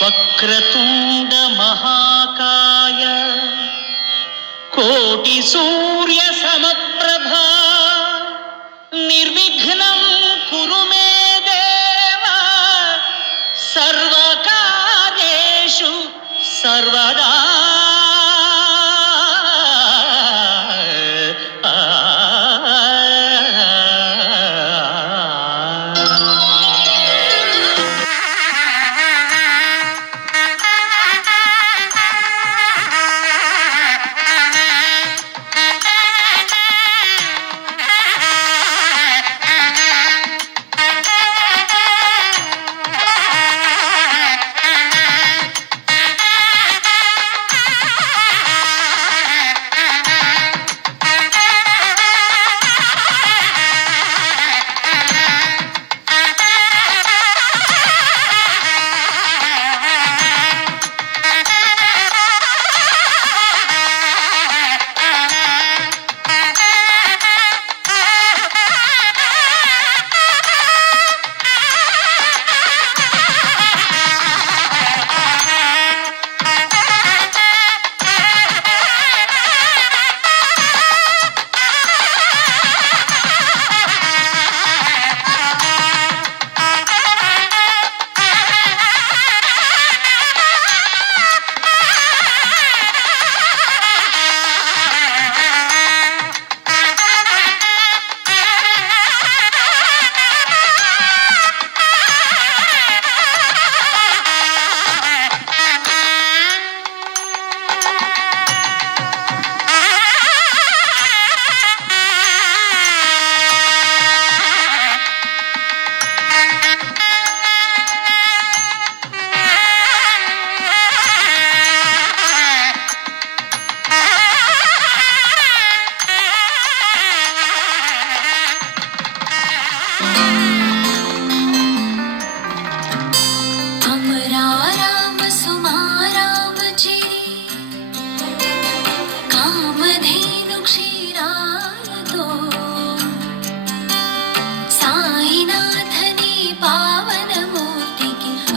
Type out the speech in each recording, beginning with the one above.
వక్రతుండ మహాకాయ కోటి సూర్య సమప్రభా నిర్విఘ్నం కురు మే దేవ సర్వకార్యేషు సర్వదా.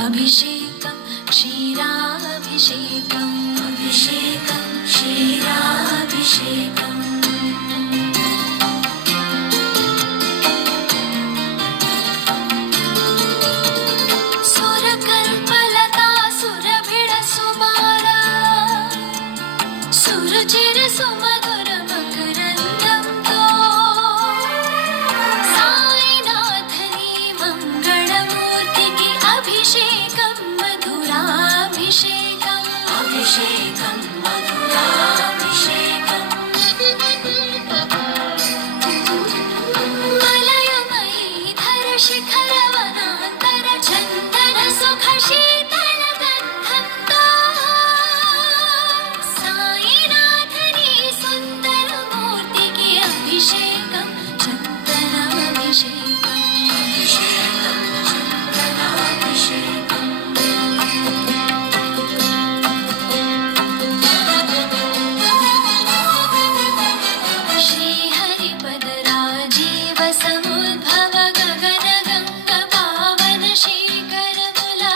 అభిషేకం క్షీరాభిషేకం అభిషేకం క్షీరాభిషేకం సురకల్పలతా సురభిడ సుమార సురుచిర సుమధుర మకరందంతో సాయినాథని మంగళమూర్తికి అభిషేకం మధురాభిషేకం అభిషేకం మధురాభిషేకం మలయమయీ ధర శిఖర వనాంతర చందన సుఖ శీతల గంధంతో సాయినాథని సుందర మూర్తికి అభిషేకం చందనాభిషేకం అభిషేకం చందనాభిషేకం శ్రీహరిపద రాజీవ సముద్భవ గగన గంగ పావన శేఖరములా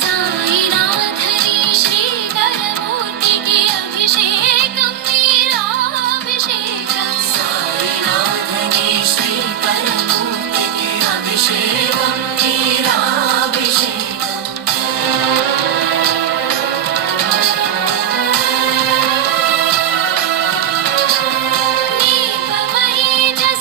సాయినాథని శ్రీకరమూర్తికి అభిషేకం వీరాభిషేకం సాయినాథని శ్రీకరమూర్తికి అభిషేకం వీరాభిషేకం నీపమయీ జ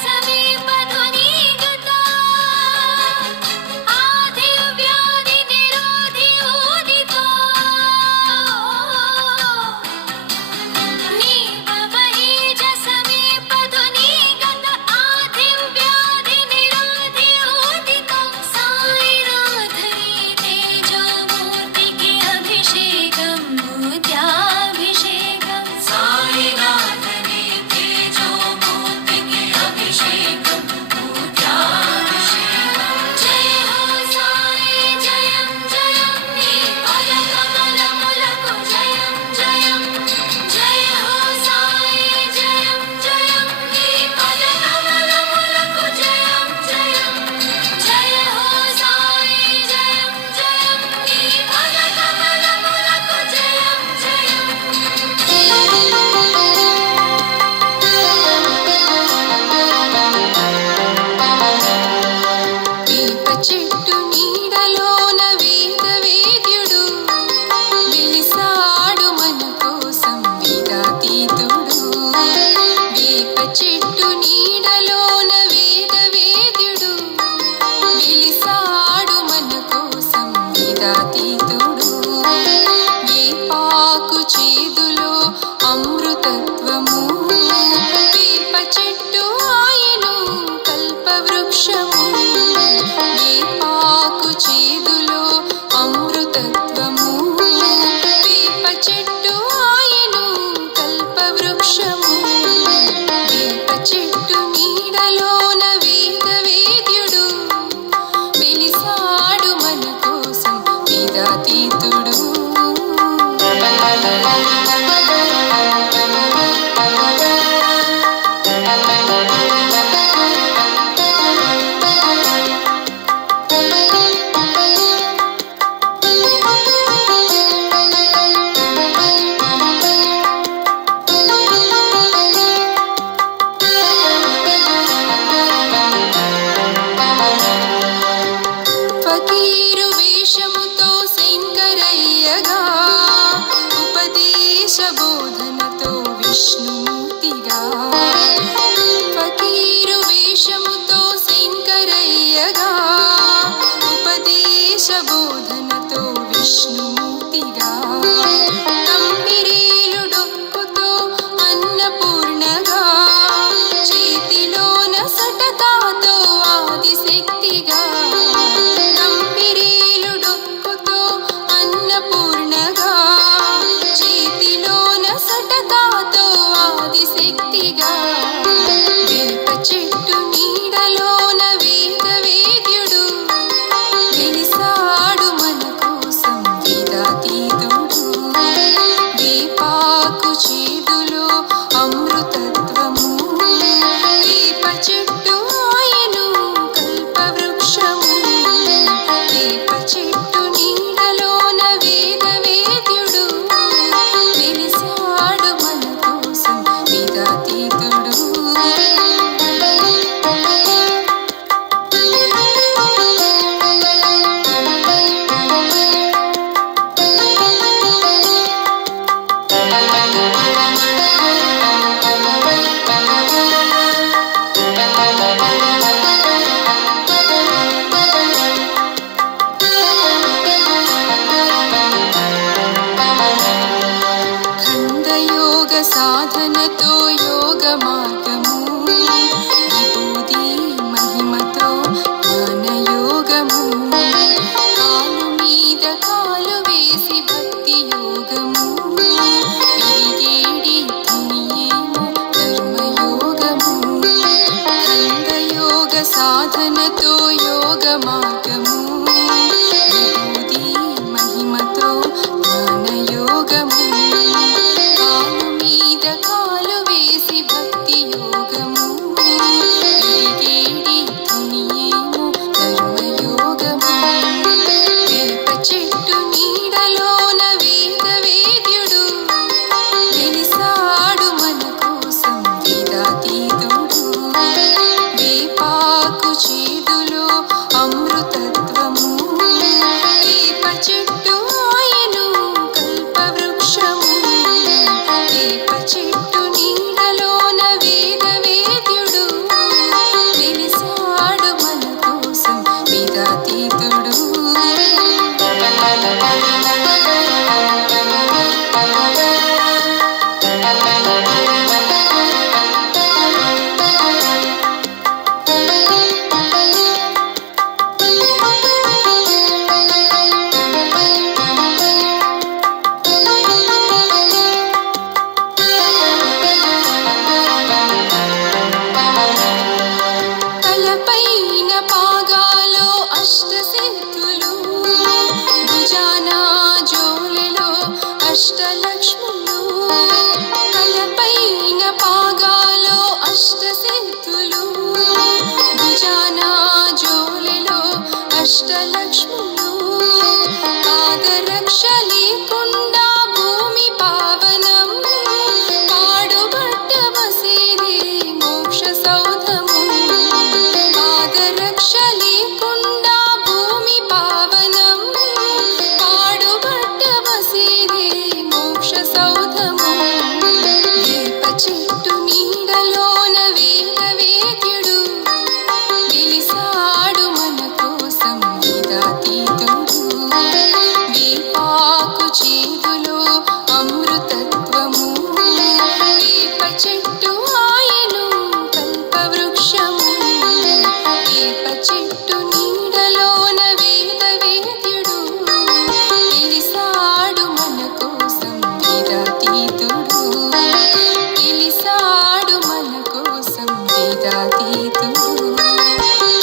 వేదాతీతుడు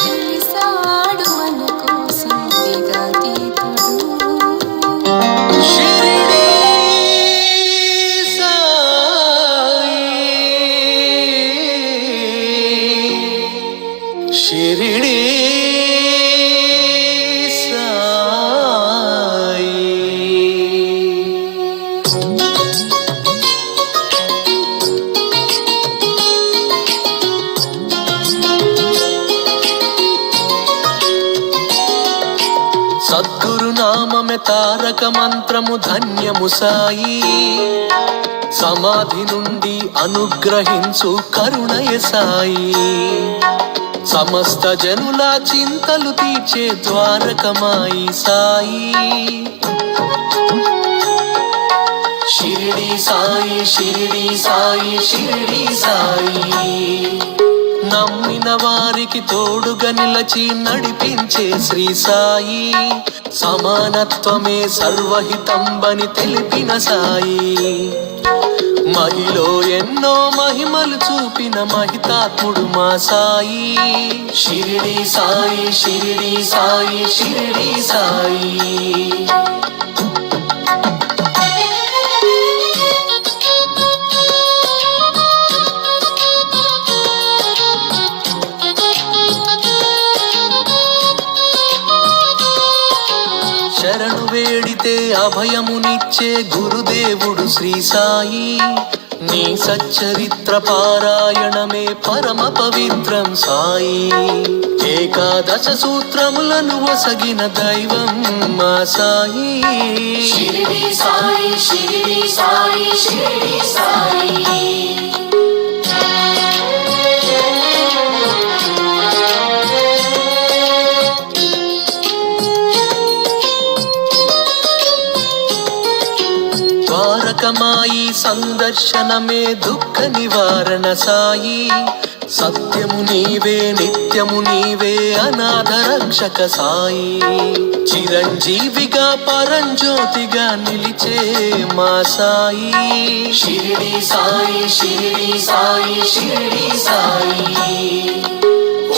తెలిసాడు మన కోసం వేదాతీతుడు షిరిడి సాయి షిరిడి సద్గురునామమే తారక మంత్రము ధన్యము సాయి సమాధి నుండి అనుగ్రహించు కరుణయ సాయి సమస్త జనుల చింతలు తీర్చే ద్వారకమాయి సాయి షిరిడి సాయి షిరిడి సాయి షిరిడి సాయి నమ్మిన వారికి తోడుగా నిలచి నడిపించే శ్రీ సాయి సమానత్వమే సర్వహితంబని తెలిపిన సాయి మహిలో ఎన్నో మహిమలు చూపిన మహితాత్ముడు మా సాయి షిరిడి సాయి షిరిడి సాయి షిరిడి సాయి శరణు వేడితే అభయమునిచ్చే గురుదేవుడు శ్రీ సాయి నీ సచ్చరిత్ర పారాయణమే పరమ పవిత్రం సాయి ఏకాదశ సూత్రములను వసగిన దైవం మా సాయి షిరిడి సాయి షిరిడి సాయి షిరిడి సాయి ద్వారకమాయి సందర్శనమే దుఃఖ నివారణ సాయి సత్యము నీవే నిత్యము నీవే అనాథ రక్షక సాయి చిరంజీవిగా పరంజ్యోతిగా నిలిచే మా సాయి షిరిడి సాయి షిరిడి సాయి షిరిడి సాయి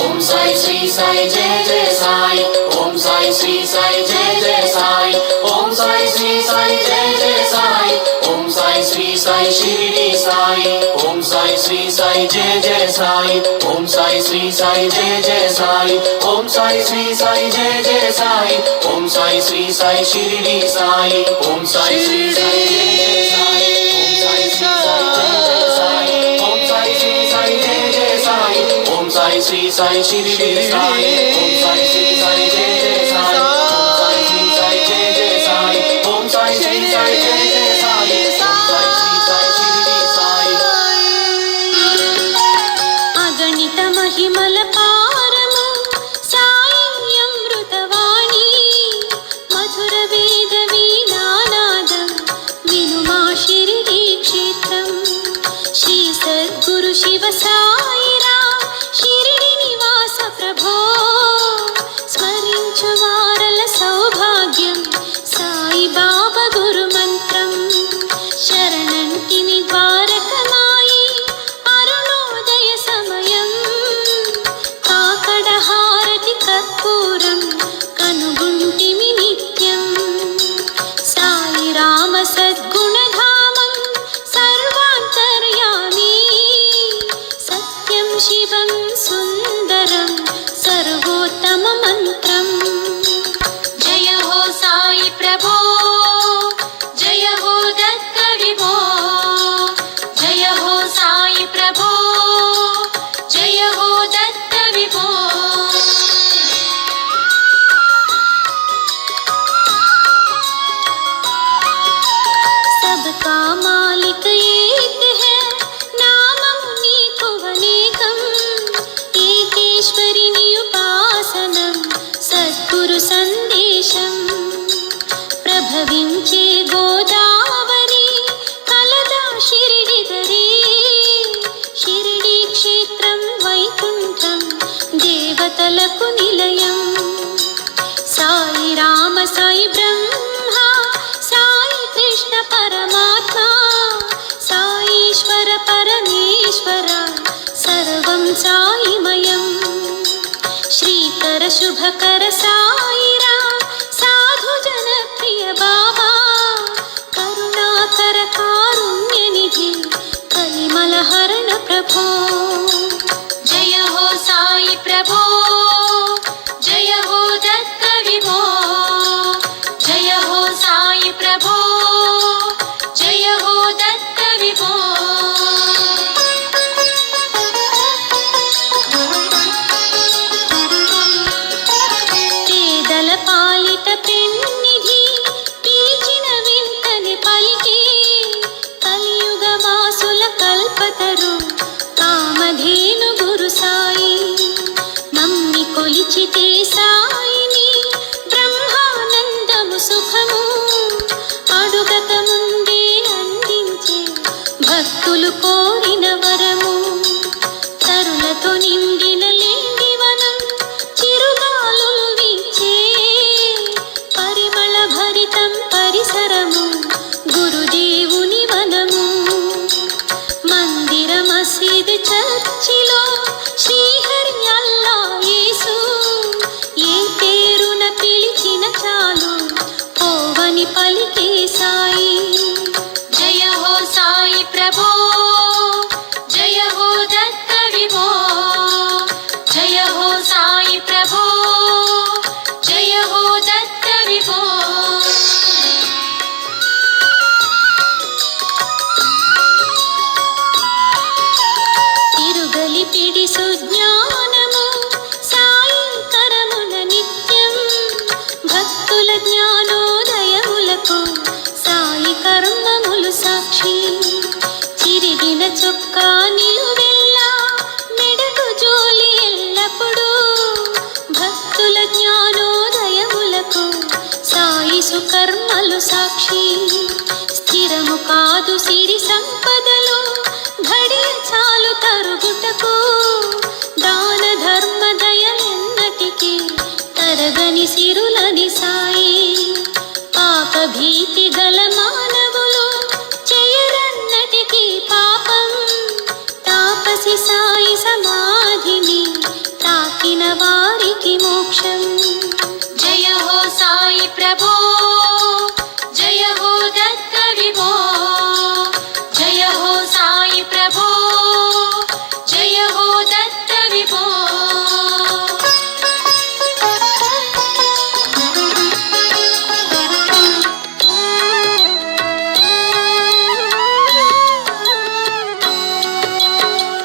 ఓం సాయి శ్రీ సాయి జయ జయ సాయి ఓం సాయి శ్రీ సాయి జయ జయ సాయి ఓం సాయి శ్రీ సాయి జయ జయ సాయి ఓం సాయి శ్రీ సాయి షిరిడి సాయి ఓం సాయి శ్రీ సాయి జయ జయ సాయి ఓం సాయి శ్రీ సాయి జయ జయ సాయి ఓం సాయి శ్రీ సాయి జయ జయ సాయి ఓం సాయి శ్రీ సాయి షిరిడి సాయి ఓం సాయి శ్రీ సాయి జయ జయ సాయి ఓం సాయి శ్రీ సాయి జయ జయ సాయి ఓం సాయి శ్రీ సాయి షిరిడి సాయి ఓం సాయి శ్రీ సాయి జయ జయ సాయి ఓం సాయి శ్రీ సాయి జయ జయ సాయి ఓం సాయి శ్రీ సాయి జయ జయ సాయి ఓం సాయి శ్రీ సాయి షిరిడి సాయి అగణిత మహిమల పారము సాయి అమృతవాణి మధుర వేద వీణానాదం వినుమా షిరిడి క్షేత్రం శ్రీ సద్గురు శివ సాయిరాం షిరిడి నివాస ప్రభో స్మరించు వారల సౌభాగ్యం సాయి బాబా గురు మంత్రం శరణంటిని ద్వారకమాయి అరుణోదయ సమయం కాకడ హారతి కర్పూరం కనుగుంటిమి నిత్యం సాయి రామ సద్గుణధామం సర్వాంతర్యామి సత్యం సాయిమయం. శ్రీకర శుభకర సాయిరా సాధు జన ప్రియ బాబా, కరుణాకర కారుణ్య నిధి కలిమల హరణ ప్రభో. జయ హో సాయి ప్రభో, జయ హో దత్త విభో. జయ హో సాయి ప్రభో, జయ హో దత్త విభో. పేదల పాలిట పెన్నిధి పిలిచిన వెంటనే పలికి, కలియుగ వాసుల కల్పతరు కామధేను గురు సాయి. నమ్మి కొలిచితే సాయిని బ్రహ్మానందము సుఖము, అడుగక ముందే అందించే భక్తులు కోరిన వరము. తరులతో నిండిన లేండివనం చిరుగాలులు వీచే, పరిమళ భరితం పరిసరము గురుదేవుని వనము. మందిర మసీద్ చర్చిలో శ్రీహరి అల్లా యేసు, ఏ పేరున పిలిచిన చాలు పోవని పలికే సాయి. జయ హో సాయి ప్రభో, జయ హో దత్త విభో. జయ హో సాయి ప్రభో, జయ హో దత్త విభో. తిరుగలి పిడి సుజ్ఞానము సాయంకరమున నిత్యం, భక్తుల జ్ఞానోదయములకు సాయి కర్మములు సాక్షి. చిరిగిన చొక్కా నిలువెల్లా మెడకు జోలి ఎల్లప్పుడూ, భక్తుల జ్ఞానోదయములకు సాయి సుకర్మలు సాక్షి. స్థిరము కాదు సిరి సంపదలు, ఘడియ చాలు తరుగుటకు, దాన ధర్మ దయలెన్నటికీ తరగని సిరులని సాయి. పాప భీతి గల మానవులు చేయరన్నటికీ పాపం, తాపసి సాయి సమాధిని తాకిన వారికి మోక్షం. జయ హో సాయి ప్రభో, జయ హో దత్త విభో. జయ హో సాయి ప్రభో, జయ హో దత్త విభో.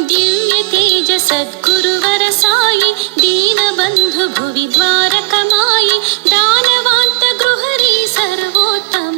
దివ్య తేజ సద్గురువర సాయి, దీనబంధు భువి ద్వారకమాయి, దానవాంత గృహరి సర్వోత్తమ.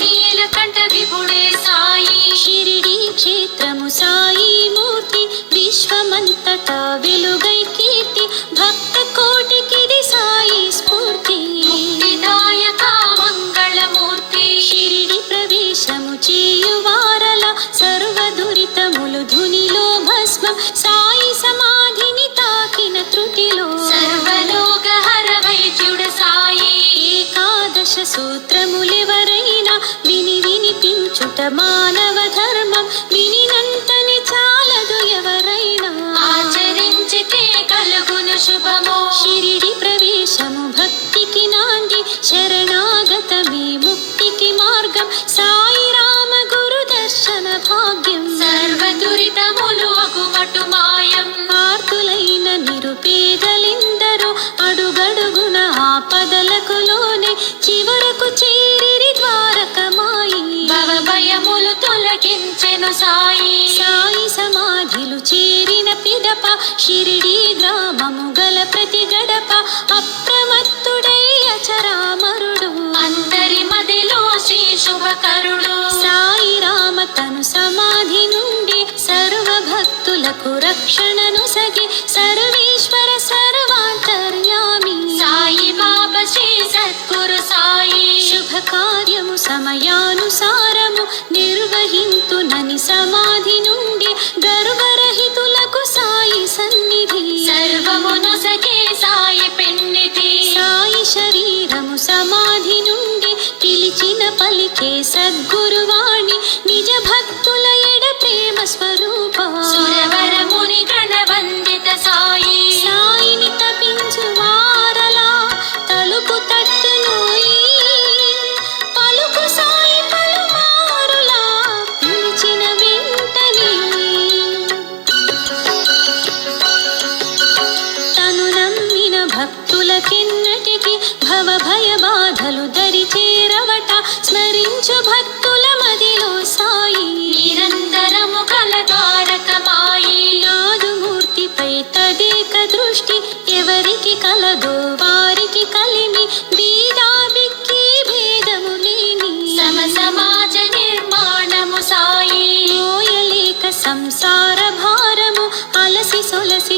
నీలకంఠ విభుడే సాయి, షిరిడి క్షేత్రము సాయి మూర్తి, విశ్వమంతటా వెలుగై కీర్తి, భక్త కోటికిది సాయి స్ఫూర్తి. ముక్తిదాయక మంగళమూర్తి, షిరిడి ప్రవేశము చేయువారల సర్వ దురితములు ధునిలో భస్మం, సాయి సమాధిని తాకిన త్రుటిలో సర్వలోక హర వైద్యుడ సాయి. ఏకాదశ సూత్రములెవరైనా విని వినిపించుట మానవ ధర్మం, వినినంతని చాలదు ఎవరైనా ఆచరించితే కలుగును శుభము. షిరిడి ప్రవేశము భక్తికి నాంది, శరణాగతమే ముక్తికి మార్గం, సాయి రామ గురు దర్శన భాగ్యం. సర్వ దురితములు అగుమటు మాయం, ఆర్తులైన నిరుపేదలిందరూ అడుగడుగున ఆపదలకు లోనే చివరకు చేరిరి ద్వారకమాయి. భవభయములు తొలగించెను సాయి, సాయి సమాధిలు చేరిన పిదప, షిరిడి గ్రామము గల ప్రతి గడప అప్రమత్తుడై అచరామరుడు, అందరి మదిలో శ్రీ శుభకరుడు. సాయి రామ తను సమాధి నుండి సర్వ భక్తులకు రక్షణను సగి, సర్వేశ్వర సర్వాంతర్యామి సాయి బాబా శ్రీ సద్గురు సాయి. శుభ కార్యము సమయానుసారము నిర్వహింతునని సమాధి నుండి గర్వరహితులకు సాయి సన్నిధి, సర్వమును సగే సాయి పెన్నిధి. సాయి శరీరము సమాధి నుండి పిలిచిన పలికే సద్గురువాణి, నిజ భక్తుల ఎడ ప్రేమ స్వరూప. సురవరముని గణవంత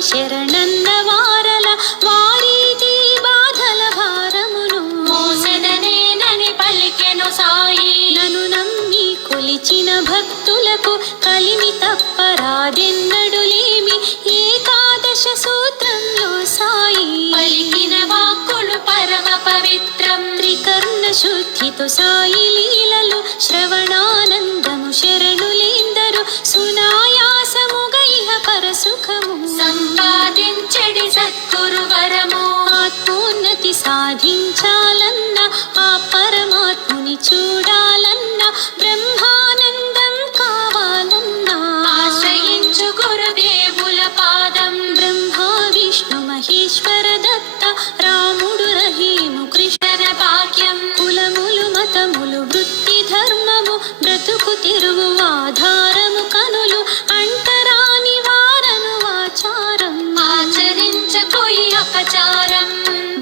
శరణన్న వారల వారీతి బాధల భారమును మోసెదనేనని పలికెను సాయి. నన్ను నమ్మి కొలిచిన భక్తులకు కలిమి తప్పరాదెన్నడులేమి ఏకాదశ సూత్రంలో సాయి పలికిన వాక్కులు పరమ పవిత్రం. త్రికర్ణ శుద్ధితో సాయి లీలలు శ్రవణానందము శరణులేందరు సునాయాసముగా ఇహ పరసుఖము సంపాదించడి సద్గురు వరము. ఆత్మోన్నతి సాధించాలన్న ఆ పరమాత్ముని చూడాలన్న బ్రహ్మానందం కావాలన్నా ఆశ్రయించు గురుదేవుల పాదం. బ్రహ్మ విష్ణు మహేశ్వర దత్త రాముడు రహీము కృష్ణ భాగ్యం కులములు మతములు వృత్తి ధర్మము బ్రతుకు తెరువు ఆధారము కనులు అంటరాని వారను ఆచారం ఆచరించకోయి అపచారం.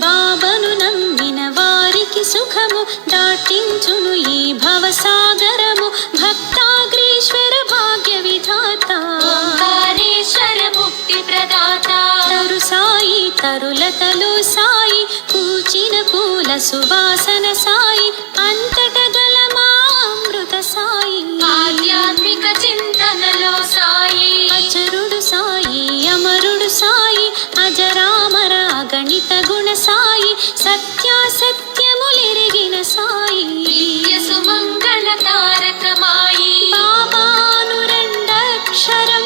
బాబను నమ్మిన వారికి సుఖము దాటించును ఈ భవసాగరము భక్తాగ్రీశ్వర భాగ్య విధాత ఓంకారేశ్వర ముక్తి ప్రదాత. తరు సాయి తరులతలు సాయి పూచిన పూల సువాసన సాయి అంతట గల మా అమృత సాయి ఆధ్యాత్మిక చింతనలో సాయి. అచరుడు సాయి అమరుడు సాయి అజరామర గణిత గుణ సాయి సత్యాసత్యములెరిగిన సాయి నిత్య సుమంగళ తారకమాయి. బాబానురండక్షరం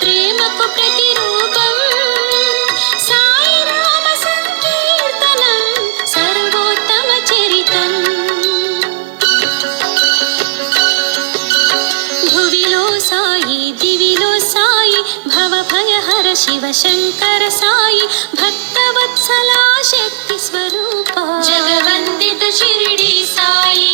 ప్రేమకు ప్రతిరూపం సాయి రామ సంకీర్తనం సర్వోత్తమ చరితం భువిలో సాయి దివిలో సాయి భవభయహర శివ శంకర సాయి భక్తవత్సల శక్తి స్వరూప జగవందిత షిరిడి సాయి.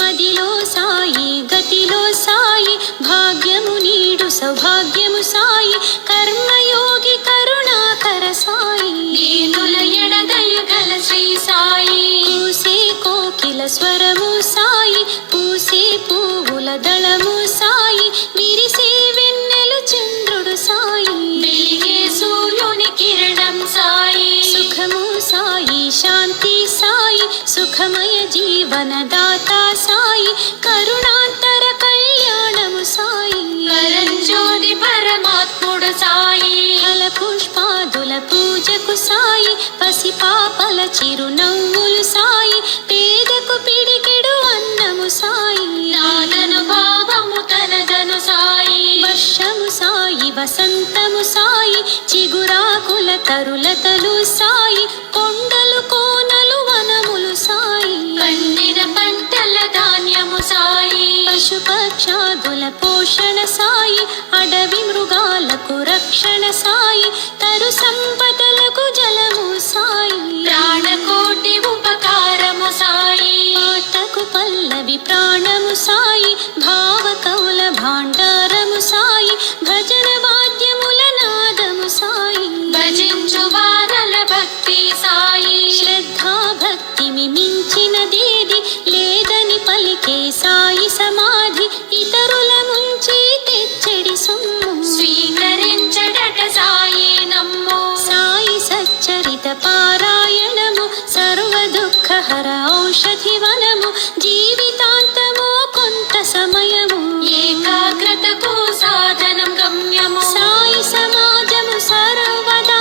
మదిలో సాయి గతిలో సాయి భాగ్యము నీడు సౌభాగ్యము సాయి కర్మయోగి కరుణాకర సాయి దీనుల ఎడదయగల శ్రీ సాయి. పూసే కోకిల స్వరము సాయి పూసే పువ్వుల దళము సాయి విరిసే వెన్నెలు చంద్రుడు సాయి వెలిగే సూర్యుని కిరణం సాయి. సుఖము సాయి శాంతి సాయి సుఖమయ జీవనదాత సాయి కరుణాంతర కళ్యాణము సాయి పరంజ్యోతి పరమాత్ముడు సాయి. ఫల పుష్పాదుల పూజకు సాయి పసిపాపల చిరునవ్వులు సాయి పేదకు పిడికెడు అన్నము సాయి నాదను భావము తనదను సాయి. వర్షము సాయి వసంతము సాయి చిగురాకుల తరులతలు సాయి కొండలు కోనలు వనములు సాయి పండిన పంటల ధాన్యము సాయి. పశుపక్షాదుల పోషణ సాయి అడవి మృగాలకు రక్షణ సాయి తరు సంపదలకు జలము సాయి ప్రాణకోటి ఉపకారము సాయి. పాటకు పల్లవి ప్రాణము సాయి భావ కౌల భాండారము సాయి భజన వాద్యముల నాదము సాయి భజించు వారల భక్తి సాయి. శ్రద్ధా భక్తిమి మించినదేది లేదని పలికే సాయి సమాధి ఇతరుల ముంచి తెచ్చడి సొమ్ము స్వీకరించడట సాయి నమ్ము. సాయి సచ్చరిత పారాయణము సర్వ దుఃఖహర ఔషధి వనము జీవితాంతము కొంత సమయము ఏకాగ్రతకు సాధనం గమ్యము. సాయి సమాజము సర్వదా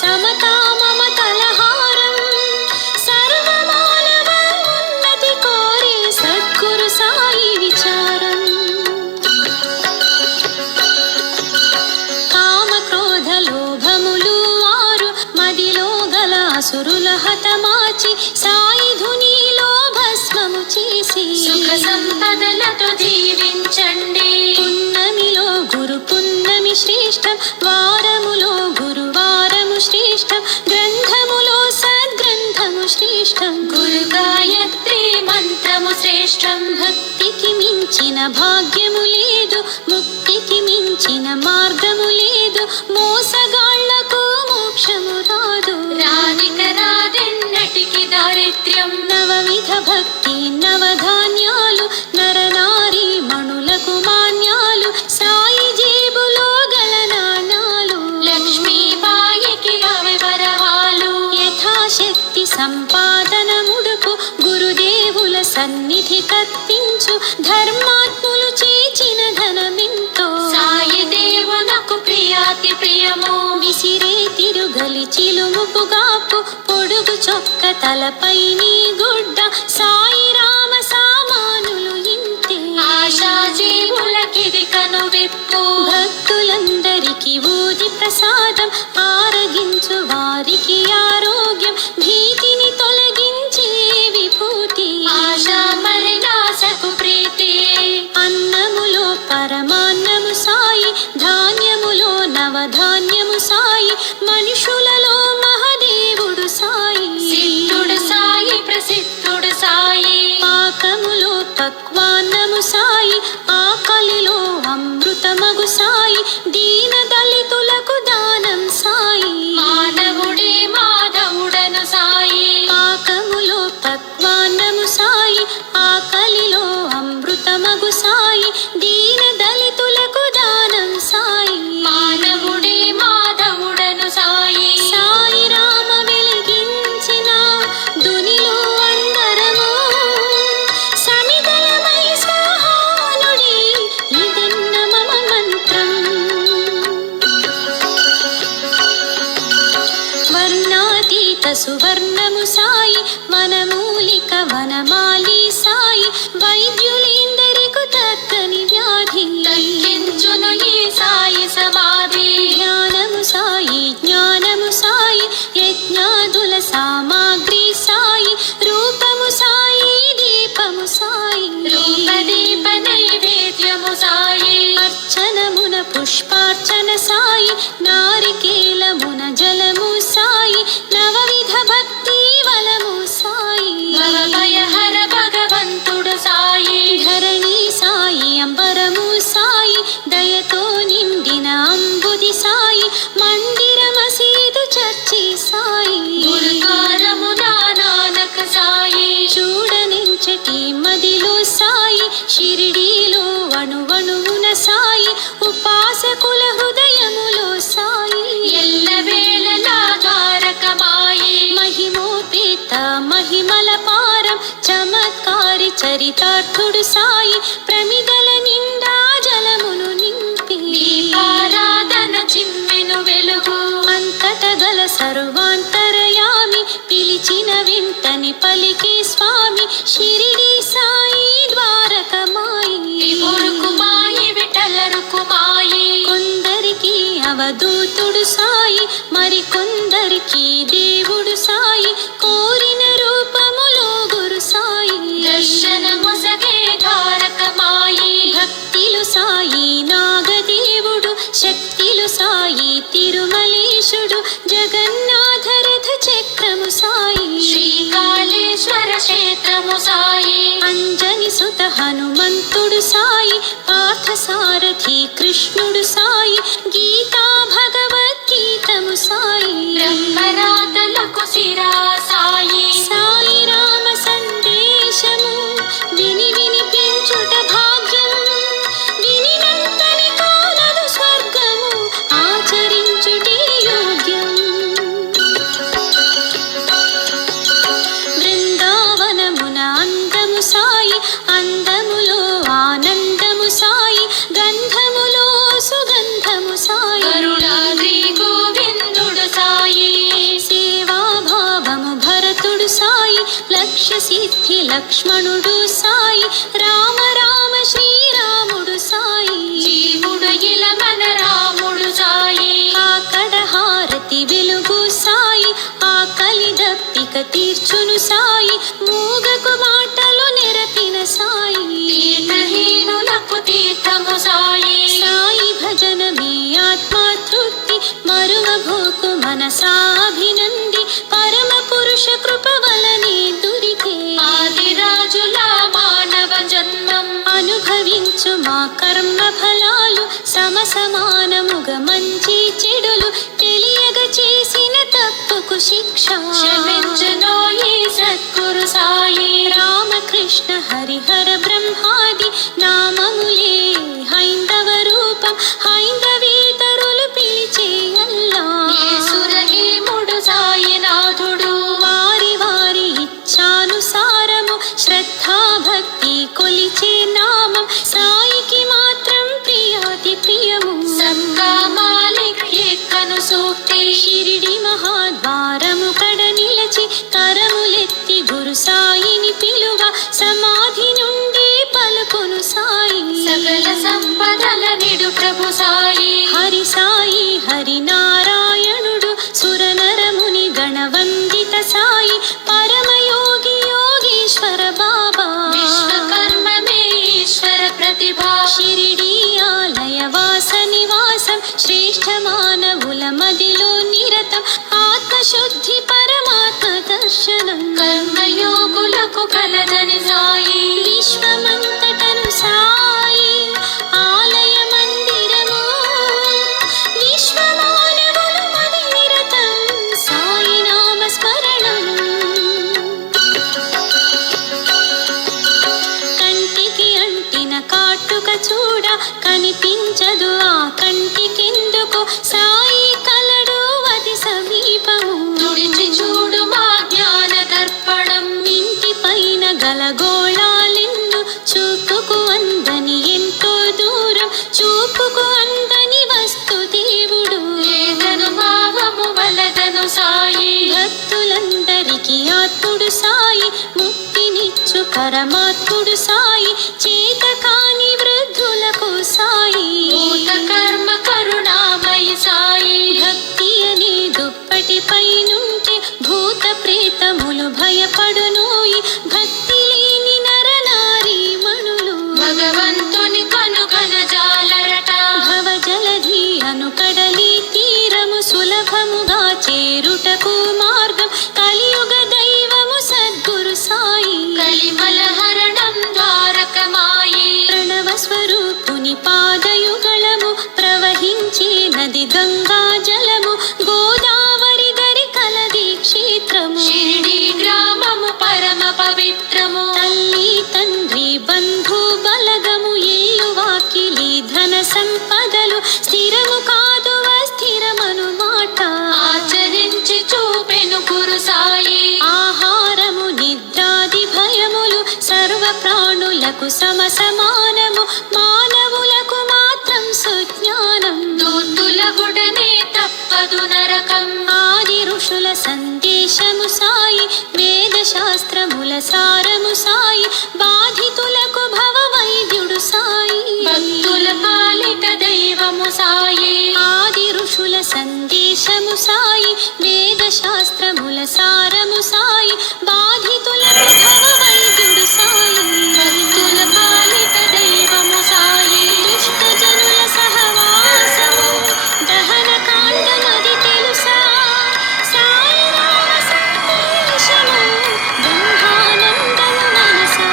సమతా మమతలహారం సర్వమానవ ఉన్నతి కోరి సద్గురు సాయి విచారం కామ క్రోధ లోభములు వారు మదిలో గల అసురుల హతమాచి సాయి ధునిలో భస్మము చేసి సుఖ సంపదలతో జీవించండి. పున్నమిలో గురు పున్నమి శ్రేష్టం వారములో గురువారము శ్రేష్టం గ్రంథములో సద్గ్రంథము శ్రేష్టం గురు గాయత్రి మంత్రము శ్రేష్టం. భక్తికి మించిన భాగ్యము లేదు ముక్తికి మించిన మార్గము లేదు మోసగాళ్లకు మోక్షము రాదు రాధిక రాదెన్నటికి దారిద్ర్యం. నవవిధ భక్తి నవధాన్యాలు నరనారీ మణులకు మాన్యాలు సాయి జేబులో గల నాణాలు లక్ష్మీ సన్నిధి కర్పించు ధర్మాత్ములు చేచిన ధనమెంతో సాయి దేవునకు ప్రియాతి ప్రియము విసిరే తిరుగలి చిలుముపుగాపు పొడుగు చొక్క తలపై నీ గుడ్డ సాయి రామ సామానులు ఇంతే ఆశా జీవులకిది కను విప్పు భక్తులందరికీ ఊది ప్రసాదం ఆరగించు వారికి ఆరోగ్యం భీతిని తొలగించే విభూతి ఆశా మలినాశకు ప్రీతి అన్నములో పరమాన్నము సాయి ధాన్యములో నవధాన్యము సాయి మనుషులలో మహదేవుడు సాయి సిద్ధుడు సాయి ప్రసిద్ధుడు సాయి పాకములో పక్వాన్నము సాయి ఆకలిలో అమృతమగు సాయి దీన దళితులకు దానం సాయి మానవుడే మాధవుడను సాయి పాకములో పక్వాన్నము సాయి ఆకలిలో అమృతమగు సాయి దీన దళితులకు దానం సాయి మానవుడే మాధవుడను సాయి సాయి రామ వెలిగించిన దునిలో అందరము సమిదలమై స్వాహానుడి ఇదెన్న మమ మంత్రం వర్ణాతీత సువర్ణము సాయి వనమూలిక వనమాలి సాయి వైద్యులేందరికు తక్కని వ్యాధి తగ్గించును ఈ సాయి సమాధి జ్ఞానము సాయి జ్ఞానము సాయి యజ్ఞాదుల సామాగ్రి సాయి రూపము సాయి దీపము సాయి రూపదీప నైవేద్యము సాయి అర్చనమున పుష్పార్చన సాయి నారికేలమున జలము సాయి నవవిధ భక్తి వలము సాయి భవభయహర భగవంతుడు సాయి ధరణి సాయి అంబరము సాయి దయతో నిండిన అంబుది సాయి మందిర మసీదు చర్చి సాయి గురుద్వారము నానక సాయి చూడనించటి మదిలో సాయి షిరిడీలో అణువణువున సాయి ఉపాసకుల హృదయములో సాయి ఎల్లవేళలా తారకమాయి మహిమోపేత మహిమల పారం చమత్కారి చరితార్థుడు సాయి ప్రమిదల నిండా జలమును నింపి దీపారాధన చిమ్మెను వెలుగు అంతట గల సర్వాంతరయామి పిలిచిన వెంటని పలికే స్వామి షిరిడి సాయి ద్వారకమాయి త్రిపురుకుమాయి విఠలరుకుమాయి కొందరికి అవధూతుడు సాయి మరి కొందరికి దేవుడు సాయి కోరిన రూపములో గురు సాయి దర్శనముసగే తారకమాయి భక్తిలు సాయి నాగదేవుడు శక్తిలు సాయి తిరుమలేశుడు జగన్నాథ రథ చక్రము సాయి శ్రీకాళేశ్వర క్షేత్రము సాయి అంజని సుత హనుమంతుడు సాయి పార్థ సారథి కృష్ణుడు సాయి గీతా భగవద్గీతము సాయి బ్రహ్మరాతలకు శిరా సాయి సాయి రామ సందేశము విని వినిపించుట భాగ్యం వినినంతని కాలదు స్వర్గము ఆచరించుటే యోగ్యం బృందావనమున అందము సాయి అందములో ఆనందము సాయి గంధములో సుగంధము సాయి కరుణాద్రి గోవిందుడు సాయి సేవాభావము భరతుడు సాయి లక్ష్య సిద్ధి లక్ష్మణుడు సాయి రామ రామ శ్రీరాముడు సాయి జీవుడు ఇలమన రాముడు సాయి ఆకడ హారతి వెలుగు సాయి ఆకలి దప్పిక తీర్చును సాయి మూగకు మాటలు నెరపిన సాయి తీర్థహీనులకు తీర్థము సాయి సాయి భజనమే ఆత్మతృప్తి మరువభోకు మనసాభినంది పరమ పురుష కృప వలనే దొరికే ఆదిరాజుల మానవ జన్మం అనుభవించు మా కర్మ ఫలాలు సమసమానముగ మంచి చెడులు తెలియగ చేసిన తప్పుకు శిక్ష క్షమించును ఈ సద్గురు సాయి రామకృష్ణ హరిహర బ్రహ్మాది నామములే హైందవ రూపం హైందవేతరులు పిలిచే అల్లా యేసురహీముడు సాయినాథుడు వారి వారి ఇచ్ఛానుసారము శ్రద్ధా షిరిడి మహాద్వారము కడ నిలచి కరములెత్తి గురు సాయిని పిలువ సమాధి నుండి పలుకును సాయి సకల సంపదల నిడు ప్రభు సాయి హరి సాయి హరి నారాయణుడు సురనరముని గణవందిత సాయి పరమయోగి యోగీశ్వర బాబా విశ్వకర్మమే ఈశ్వర ప్రతిభా షిరిడి ఆలయ వాస నివాసం శ్రేష్ఠ మానవుల మదిలో నిరతం ఆత్మశుద్ధి పరమాత్మ దర్శనం కర్మయోగులకు కలదని సాయి విశ్వమంతటను సాయి ఆలయ మందిరము విశ్వమానవుల మది నిరతం సాయి నామ స్మరణం కంటికి అంటిన కాటుక చూడ కనిపించదు ఆ కంటికెందుకు సాయి కలడు అతి సమీపము తుడిచి చూడు మా జ్ఞాన దర్పణం ఇంటి పైన గలగోళాలెన్ను చూపుకు అందని ఎంతో దూరం చూపుకు అందని వస్తు దేవుడు లేదను భావము వలదను సాయి భక్తులందరికీ ఆత్ముడు సాయి ముక్తినిచ్చు పరమాత్ముడు సాయి చేత కాని వృద్ధులకు సాయి భూత కర్మ కరుణామయి సాయి భక్తి అనే దుప్పటిపై నుంటే భూత ప్రేతములు భయపడునోయి భక్తి లేని నరనారీ మణులు భగవంతుని కనుగన జాలరట భవజలధి అను కడలి తీరము సులభముగా చేరుటకు మార్గం కలియుగ దైవము సద్గురు సాయి కలిమల హరణం ద్వారకమాయి ప్రణవ స్వరూపుని పాదయుగళము ప్రవహించే నది గంగా జలము గోదావరి దరి కలది క్షేత్రము షిరిడి గ్రామము పరమ పవిత్రము తల్లి తండ్రి బంధు బలగము ఇల్లు వాకిలి ధన సంపదలు స్థిరము కాదు అస్థిరమను మాట ఆచరించి చూపెను గురు సాయి ఆహారము నిద్రాది భయములు సర్వ ప్రాణులకు సమసమానము మానవులకు మాత్రం సుజ్ఞానం దూతుల గుడనే తప్పదు నరకం ఆది ఋషుల సందేశము సాయి వేద శాస్త్రముల సారము సాయి బాధితులకు భవ వైద్యుడు సాయి భక్తుల పాలిట దైవము సాయి ఆది ఋషుల సందేశము సాయి వేద శాస్త్రముల సారము సాయి బాధితులకు భవ వైద్యుడు సాయి భక్తుల పాలిట దైవము సాయి దుష్ట జనుల సహవాసము దహన కాండమది తెలుసా సాయి రామ సందేశము బ్రహ్మానందము మనసా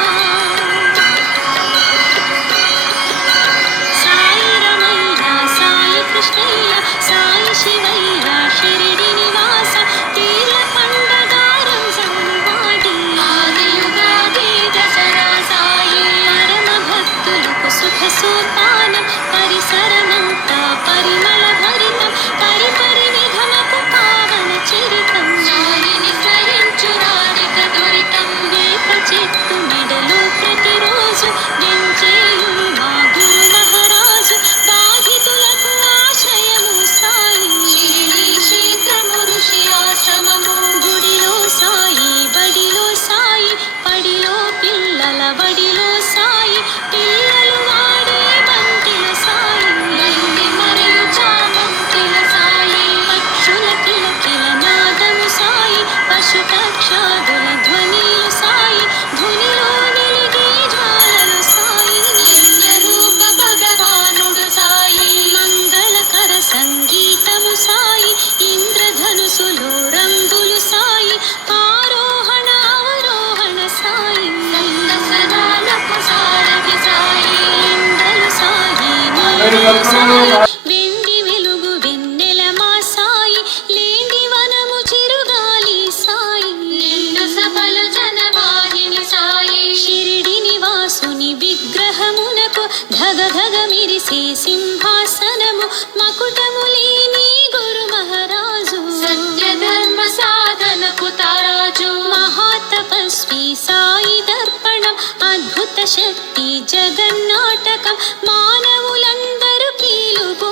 సాయి రమయ్య సాయి కృష్ణయ్య సాయి శివయ్య షిరిడి నివాస తీర్ల పండగారం సంవాడి ఆదియుగాది దసరా సాయి పరమ భక్తులకు సుఖ సోపానం పరిసరమంతా పరిమళ భరితం పరిపరి విధమకు పావన చరితం సాయిని స్మరించు రాధిక దురితం వేప చెట్టు మెడలో ప్రతిరోజు వెంచేయును మా గురు మహారాజు బాధితులకు ఆశ్రయము సాయి షిరిడి క్షేత్రము ఋషి ఆశ్రమము గుడిలో సాయి బడిలో సాయి పడిలో పిల్లల బడిలో సాయి పిల్లలు వాడే బంతిల సాయి బండి మరియు చామంతిల సాయి పక్షుల కిలకిల నాదము సాయి పశు పక్షాదుల ధ్వనిలు సాయి ధునిలో నిలిగే జ్వాలలు సాయి రూప భగవానుడు సాయి మంగళకర సంగీతము సాయి ఇంద్రధనుసులో రంగులు సాయి ఆరోహణ అవరోహణ సాయి దసరాలకు సారథి సాయి ఎండలు సాయి నీడలు సాయి వెండి వెలుగు వెన్నెల మా సాయి లేండి వనము చిరుగాలి సాయి నిండు సభలు జనవాహిని సాయి షిరిడి నివాసుని విగ్రహమునకు ధగ ధగ మిరిసే సింహాసనము మకుటము లేని గురు మహారాజు సత్య ధర్మ సాధనకు తారాజు మహాతపస్వి సాయి దర్పణం అద్భుత శక్తి జగన్నాటకం మానవులందరూ కీలుగో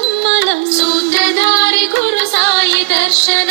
దర్శన